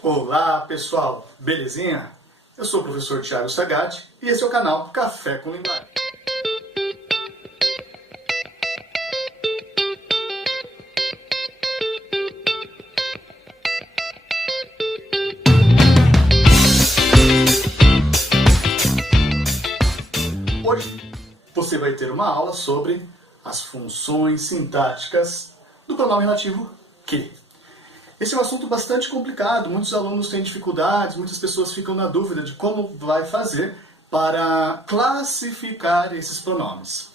Olá pessoal, belezinha? Eu sou o professor Thiago Sagatti e esse é o canal Café com Linguagem. Hoje você vai ter uma aula sobre as funções sintáticas do pronome relativo que. Esse é um assunto bastante complicado, muitos alunos têm dificuldades, muitas pessoas ficam na dúvida de como vai fazer para classificar esses pronomes.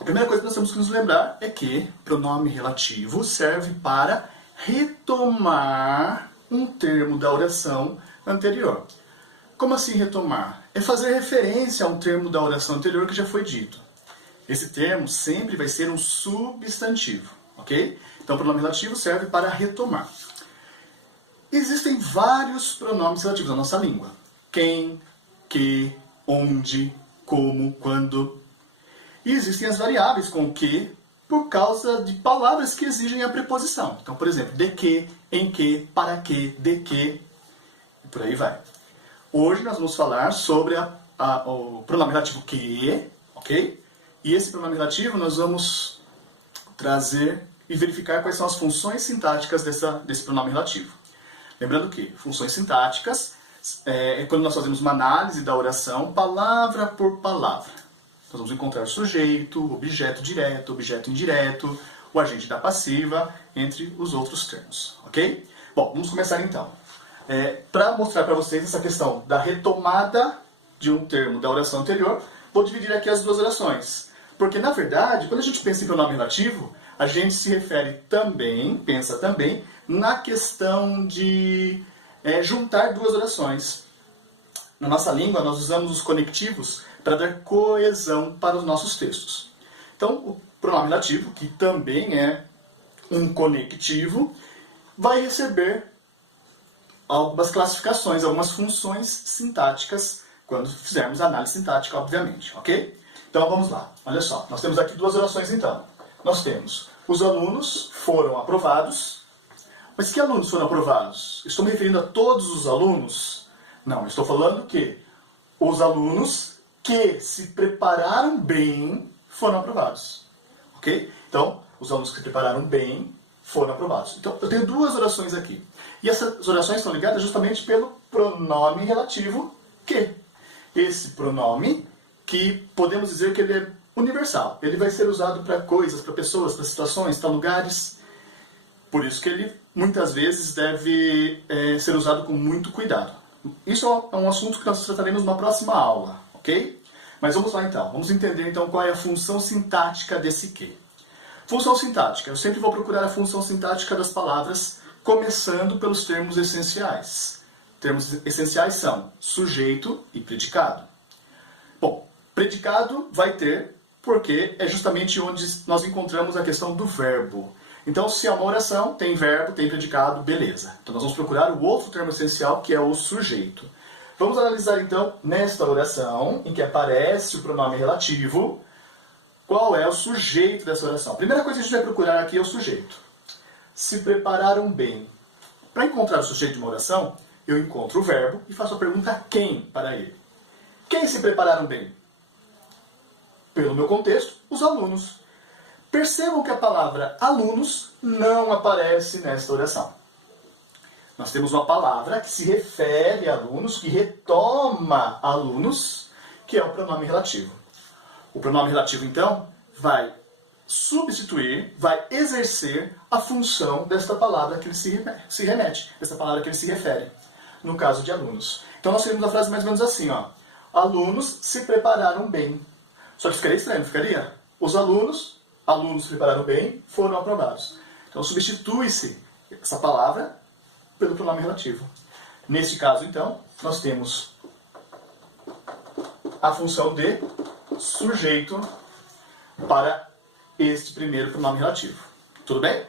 A primeira coisa que nós temos que nos lembrar é que pronome relativo serve para retomar um termo da oração anterior. Como assim retomar? É fazer referência a um termo da oração anterior que já foi dito. Esse termo sempre vai ser um substantivo, ok? Então, o pronome relativo serve para retomar. Existem vários pronomes relativos na nossa língua. Quem, que, onde, como, quando. E existem as variáveis com o que por causa de palavras que exigem a preposição. Então, por exemplo, de que, em que, para que, de que, e por aí vai. Hoje nós vamos falar sobre o pronome relativo que, ok? E esse pronome relativo nós vamos trazer e verificar quais são as funções sintáticas desse pronome relativo. Lembrando que funções sintáticas é quando nós fazemos uma análise da oração palavra por palavra. Nós vamos encontrar o sujeito, o objeto direto, o objeto indireto, o agente da passiva, entre os outros termos, ok? Bom, vamos começar então. Para mostrar para vocês essa questão da retomada de um termo da oração anterior, vou dividir aqui as duas orações. Porque, na verdade, quando a gente pensa em pronome relativo, a gente se refere também, pensa também, na questão de juntar duas orações. Na nossa língua, nós usamos os conectivos para dar coesão para os nossos textos. Então, o pronome relativo, que também é um conectivo, vai receber algumas classificações, algumas funções sintáticas, quando fizermos análise sintática, obviamente, ok? Então, vamos lá. Olha só, nós temos aqui duas orações, então. Nós temos, os alunos foram aprovados. Mas que alunos foram aprovados? Estou me referindo a todos os alunos? Não, estou falando que os alunos que se prepararam bem foram aprovados. Ok? Então, os alunos que se prepararam bem foram aprovados. Então, eu tenho duas orações aqui. E essas orações estão ligadas justamente pelo pronome relativo que. Esse pronome que podemos dizer que ele é universal. Ele vai ser usado para coisas, para pessoas, para situações, para lugares. Por isso que ele, muitas vezes, deve ser usado com muito cuidado. Isso é um assunto que nós trataremos numa próxima aula, ok? Mas vamos lá então. Vamos entender então qual é a função sintática desse que. Função sintática. Eu sempre vou procurar a função sintática das palavras, começando pelos termos essenciais. Termos essenciais são sujeito e predicado. Bom, predicado vai ter, porque é justamente onde nós encontramos a questão do verbo. Então, se é uma oração, tem verbo, tem predicado, beleza. Então, nós vamos procurar o outro termo essencial, que é o sujeito. Vamos analisar, então, nesta oração, em que aparece o pronome relativo, qual é o sujeito dessa oração. A primeira coisa que a gente vai procurar aqui é o sujeito. Se prepararam bem. Para encontrar o sujeito de uma oração, eu encontro o verbo e faço a pergunta quem para ele. Quem se prepararam bem? Pelo meu contexto, os alunos. Percebam que a palavra alunos não aparece nesta oração. Nós temos uma palavra que se refere a alunos, que retoma alunos, que é o pronome relativo. O pronome relativo, então, vai substituir, vai exercer a função desta palavra que ele se remete, desta palavra que ele se refere, no caso de alunos. Então nós temos a frase mais ou menos assim, ó. Alunos se prepararam bem. Só que ficaria estranho, não ficaria? Os alunos se prepararam bem, foram aprovados. Então substitui-se essa palavra pelo pronome relativo. Neste caso, então, nós temos a função de sujeito para este primeiro pronome relativo. Tudo bem?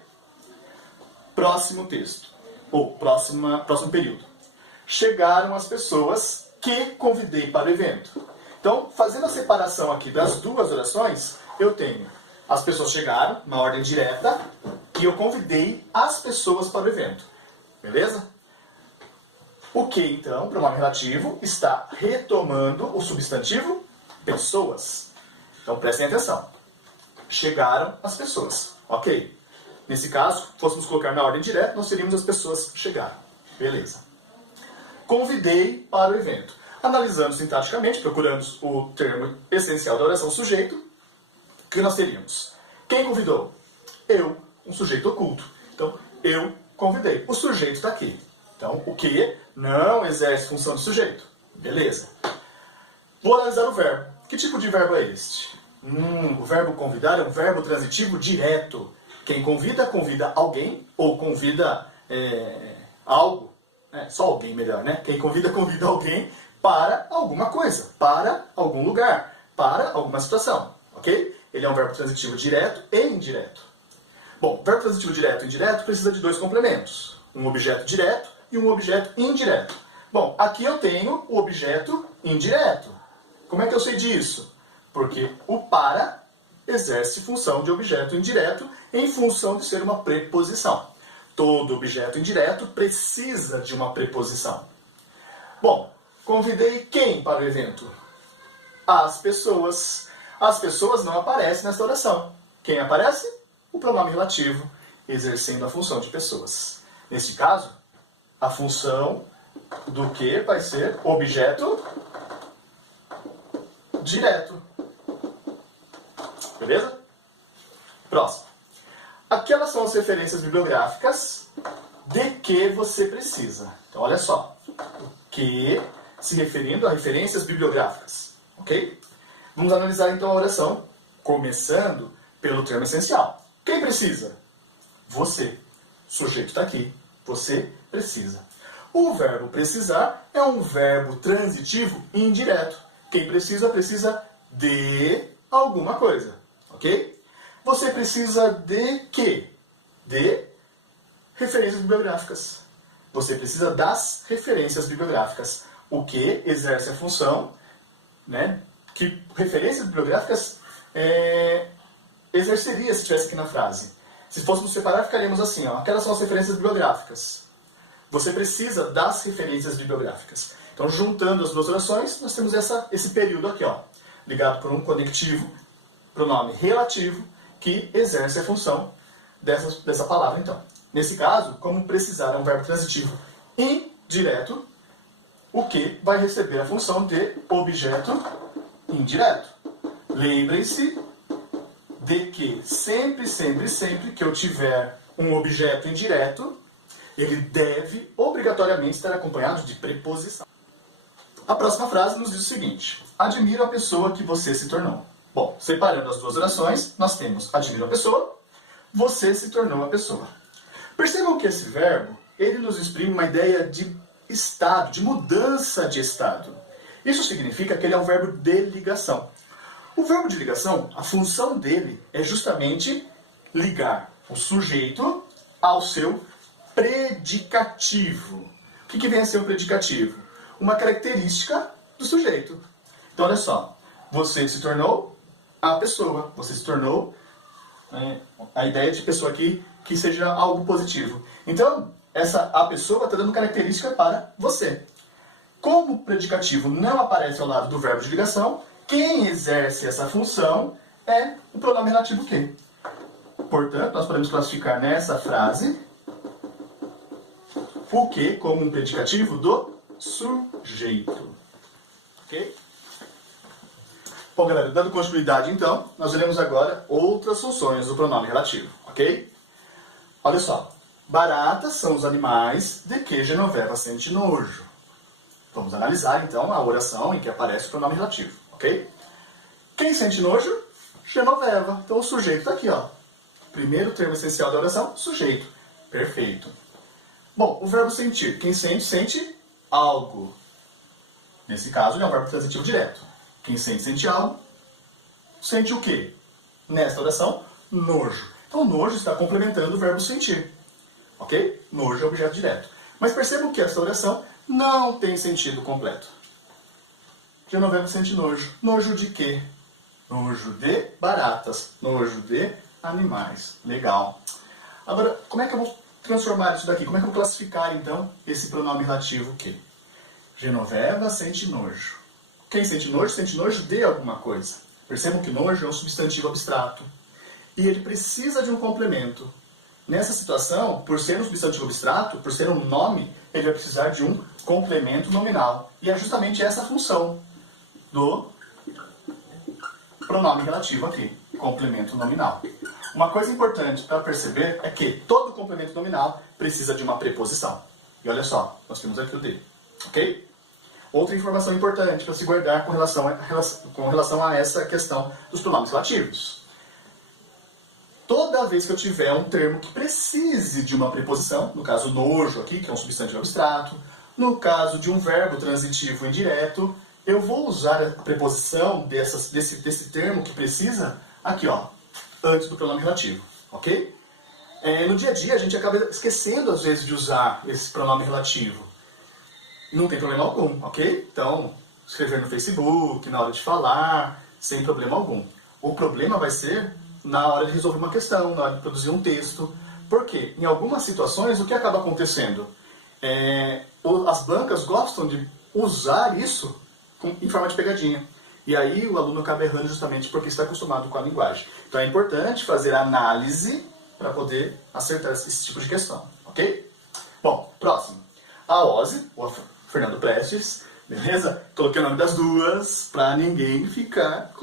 Próximo texto, ou próximo período. Chegaram as pessoas que convidei para o evento. Então, fazendo a separação aqui das duas orações, eu tenho as pessoas chegaram, na ordem direta, e eu convidei as pessoas para o evento. Beleza? O que, então, pronome relativo, está retomando o substantivo pessoas. Então, prestem atenção. Chegaram as pessoas, ok? Nesse caso, fôssemos colocar na ordem direta, nós teríamos as pessoas chegaram. Beleza. Convidei para o evento. Analisando sintaticamente, procurando o termo essencial da oração sujeito, o que nós teríamos? Quem convidou? Eu, um sujeito oculto. Então, eu convidei. O sujeito está aqui. Então, o que não exerce função de sujeito. Beleza. Vou analisar o verbo. Que tipo de verbo é este? O verbo convidar é um verbo transitivo direto. Quem convida, convida alguém ou convida algo. Só alguém melhor, né? Quem convida, convida alguém para alguma coisa, para algum lugar, para alguma situação. Ok? Ele é um verbo transitivo direto e indireto. Bom, verbo transitivo direto e indireto precisa de dois complementos. Um objeto direto e um objeto indireto. Bom, aqui eu tenho o objeto indireto. Como é que eu sei disso? Porque o para exerce função de objeto indireto em função de ser uma preposição. Todo objeto indireto precisa de uma preposição. Bom, convidei quem para o evento? As pessoas. As pessoas não aparecem nesta oração. Quem aparece? O pronome relativo, exercendo a função de pessoas. Neste caso, a função do que vai ser objeto direto. Beleza? Próximo. Aquelas são as referências bibliográficas de que você precisa. Então, olha só. O que se referindo a referências bibliográficas. Ok? Vamos analisar então a oração, começando pelo termo essencial. Quem precisa? Você. O sujeito está aqui. Você precisa. O verbo precisar é um verbo transitivo indireto. Quem precisa, precisa de alguma coisa. Ok? Você precisa de quê? De referências bibliográficas. Você precisa das referências bibliográficas. O que exerce a função, né, que referências bibliográficas exerceria se estivesse aqui na frase. Se fôssemos separar, ficaríamos assim, ó. Aquelas são as referências bibliográficas. Você precisa das referências bibliográficas. Então, juntando as duas orações, nós temos esse período aqui, ó, ligado por um conectivo, pronome relativo, que exerce a função dessa palavra, então. Nesse caso, como precisar é um verbo transitivo indireto, o que vai receber a função de objeto indireto. Lembrem-se de que sempre que eu tiver um objeto indireto, ele deve obrigatoriamente estar acompanhado de preposição. A próxima frase nos diz o seguinte: admiro a pessoa que você se tornou. Bom, separando as duas orações, nós temos admiro a pessoa, você se tornou a pessoa. Percebam que esse verbo, ele nos exprime uma ideia de estado, de mudança de estado. Isso significa que ele é um verbo de ligação. O verbo de ligação, a função dele é justamente ligar o sujeito ao seu predicativo. O que vem a ser um predicativo? Uma característica do sujeito. Então, olha só. Você se tornou a pessoa. Você se tornou a ideia de pessoa aqui que seja algo positivo. Então, a pessoa está dando característica para você. Como o predicativo não aparece ao lado do verbo de ligação, quem exerce essa função é o pronome relativo que. Portanto, nós podemos classificar nessa frase o que como um predicativo do sujeito. Ok? Bom, galera, dando continuidade, então, nós veremos agora outras funções do pronome relativo. Ok? Olha só. Baratas são os animais de que Genoveva sente nojo. Vamos analisar, então, a oração em que aparece o pronome relativo. Ok? Quem sente nojo? Genoveva. Então, o sujeito está aqui, ó. Primeiro termo essencial da oração, sujeito. Perfeito. Bom, o verbo sentir. Quem sente, sente algo. Nesse caso, ele é um verbo transitivo direto. Quem sente, sente algo. Sente o quê? Nesta oração, nojo. Então, nojo está complementando o verbo sentir. Ok? Nojo é objeto direto. Mas percebam que essa oração não tem sentido completo. Genoveva sente nojo. Nojo de quê? Nojo de baratas. Nojo de animais. Legal. Agora, como é que eu vou transformar isso daqui? Como é que eu vou classificar, então, esse pronome relativo que? Genoveva sente nojo. Quem sente nojo de alguma coisa. Percebam que nojo é um substantivo abstrato. E ele precisa de um complemento. Nessa situação, por ser um substantivo abstrato, por ser um nome, ele vai precisar de um complemento nominal. E é justamente essa a função do pronome relativo aqui, complemento nominal. Uma coisa importante para perceber é que todo complemento nominal precisa de uma preposição. E olha só, nós temos aqui o de, ok? Outra informação importante para se guardar com relação a essa questão dos pronomes relativos. Toda vez que eu tiver um termo que precise de uma preposição, no caso nojo aqui, que é um substantivo abstrato, no caso de um verbo transitivo indireto, eu vou usar a preposição desse termo que precisa aqui, ó, antes do pronome relativo, ok? No dia a dia a gente acaba esquecendo às vezes de usar esse pronome relativo. Não tem problema algum, ok? Então, escrever no Facebook, na hora de falar, sem problema algum. O problema vai ser na hora de resolver uma questão, na hora de produzir um texto. Porque, em algumas situações, o que acaba acontecendo? As bancas gostam de usar isso em forma de pegadinha. E aí o aluno acaba errando justamente porque está acostumado com a linguagem. Então é importante fazer análise para poder acertar esse tipo de questão, ok? Bom, próximo. A Ozzy, o Fernando Prestes, beleza? Coloquei o nome das duas para ninguém ficar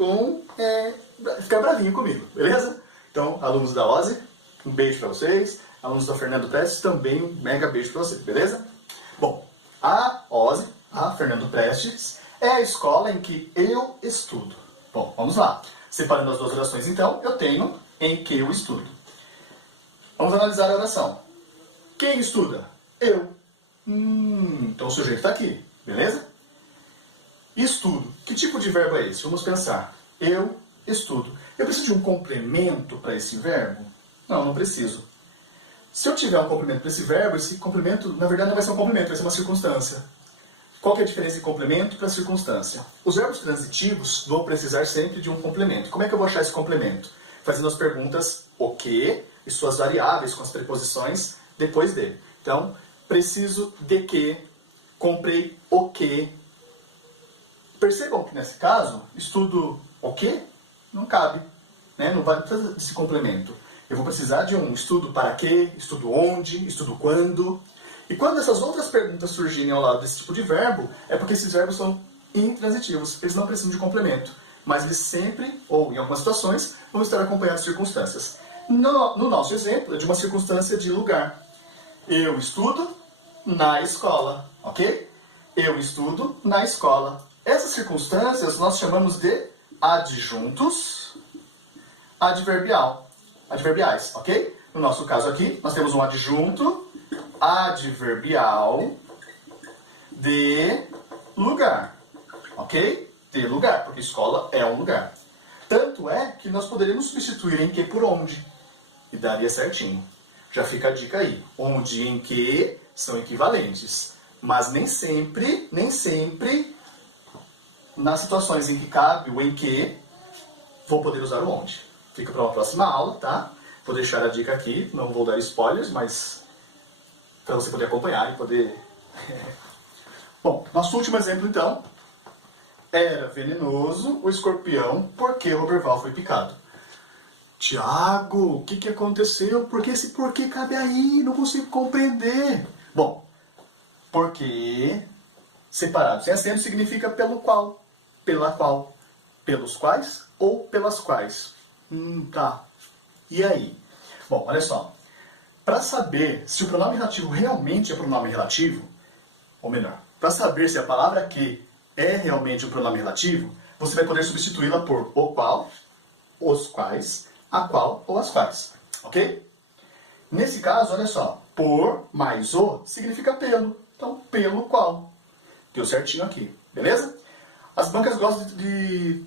bravinho comigo, beleza? Então, alunos da Ozzy, um beijo para vocês. Alunos da Fernando Prestes, também um mega beijo para vocês, beleza? Bom, a Ozzy, a Fernando Prestes, é a escola em que eu estudo. Bom, vamos lá. Separando as duas orações, então, eu tenho em que eu estudo. Vamos analisar a oração. Quem estuda? Eu. Então o sujeito está aqui, beleza? Estudo. Que tipo de verbo é esse? Vamos pensar. Eu estudo. Eu preciso de um complemento para esse verbo? Não, não preciso. Se eu tiver um complemento para esse verbo, esse complemento, na verdade, não vai ser um complemento, vai ser uma circunstância. Qual que é a diferença de complemento para circunstância? Os verbos transitivos vão precisar sempre de um complemento. Como é que eu vou achar esse complemento? Fazendo as perguntas o que e suas variáveis com as preposições depois dele. Então, preciso de que, comprei o que. Percebam que nesse caso, estudo o que não cabe, né? Não vai precisar desse complemento. Eu vou precisar de um estudo para quê, estudo onde, estudo quando. E quando essas outras perguntas surgirem ao lado desse tipo de verbo, é porque esses verbos são intransitivos, eles não precisam de complemento. Mas eles sempre, ou em algumas situações, vão estar acompanhados de circunstâncias. No nosso exemplo, é de uma circunstância de lugar. Eu estudo na escola, ok? Eu estudo na escola. Essas circunstâncias nós chamamos de adjuntos adverbiais, ok? No nosso caso aqui, nós temos um adjunto adverbial de lugar, ok? De lugar, porque escola é um lugar. Tanto é que nós poderíamos substituir em que por onde, e daria certinho. Já fica a dica aí. Onde e em que são equivalentes. Mas nem sempre, nas situações em que cabe o em que, vou poder usar o onde. Fica para uma próxima aula, tá? Vou deixar a dica aqui, não vou dar spoilers, mas para você poder acompanhar e poder... Bom, nosso último exemplo, então. Era venenoso o escorpião porque o Roberval foi picado. Tiago, o que aconteceu? Porque esse porquê cabe aí? Não consigo compreender. Bom, porque separado sem acento significa pelo qual, pela qual, pelos quais ou pelas quais. Tá. E aí? Bom, olha só. Para saber se o pronome relativo realmente é pronome relativo, ou melhor, para saber se a palavra que é realmente um pronome relativo, você vai poder substituí-la por o qual, os quais, a qual ou as quais. Ok? Nesse caso, olha só. Por mais o significa pelo. Então, pelo qual. Deu certinho aqui. Beleza? As bancas gostam de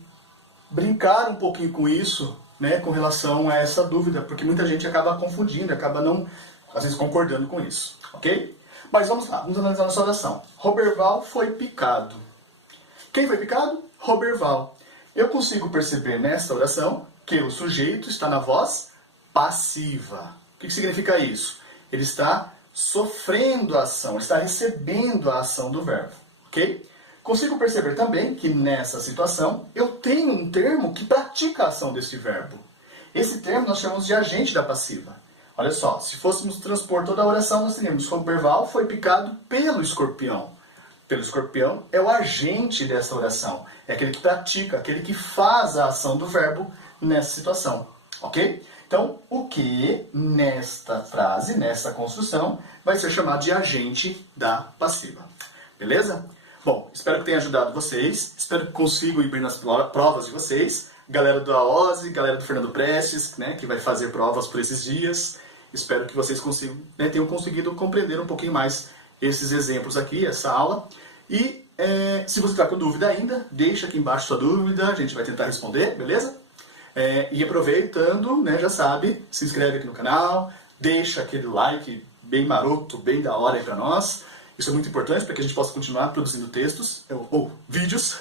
brincar um pouquinho com isso, né, com relação a essa dúvida, porque muita gente acaba confundindo, acaba não, às vezes, concordando com isso. Ok? Mas vamos lá, vamos analisar nossa oração. Roberval foi picado. Quem foi picado? Roberval. Eu consigo perceber nessa oração que o sujeito está na voz passiva. O que significa isso? Ele está sofrendo a ação, está recebendo a ação do verbo. ok? Consigo perceber também que nessa situação eu tenho um termo que pratica a ação deste verbo. Esse termo nós chamamos de agente da passiva. Olha só, se fôssemos transpor toda a oração, nós teríamos: Roberval foi picado pelo escorpião. Pelo escorpião é o agente dessa oração. É aquele que pratica, aquele que faz a ação do verbo nessa situação. Ok? Então, o que nesta frase, nessa construção, vai ser chamado de agente da passiva. Beleza? Bom, espero que tenha ajudado vocês. Espero que consigam ir bem nas provas de vocês. Galera do AOSE, galera do Fernando Prestes, né, que vai fazer provas por esses dias. Espero que vocês consigam, né, tenham conseguido compreender um pouquinho mais esses exemplos aqui, essa aula. E se você está com dúvida ainda, deixa aqui embaixo sua dúvida, a gente vai tentar responder, beleza? E aproveitando, né, já sabe, se inscreve aqui no canal, deixa aquele like bem maroto, bem da hora aí para nós. Isso é muito importante para que a gente possa continuar produzindo textos ou vídeos.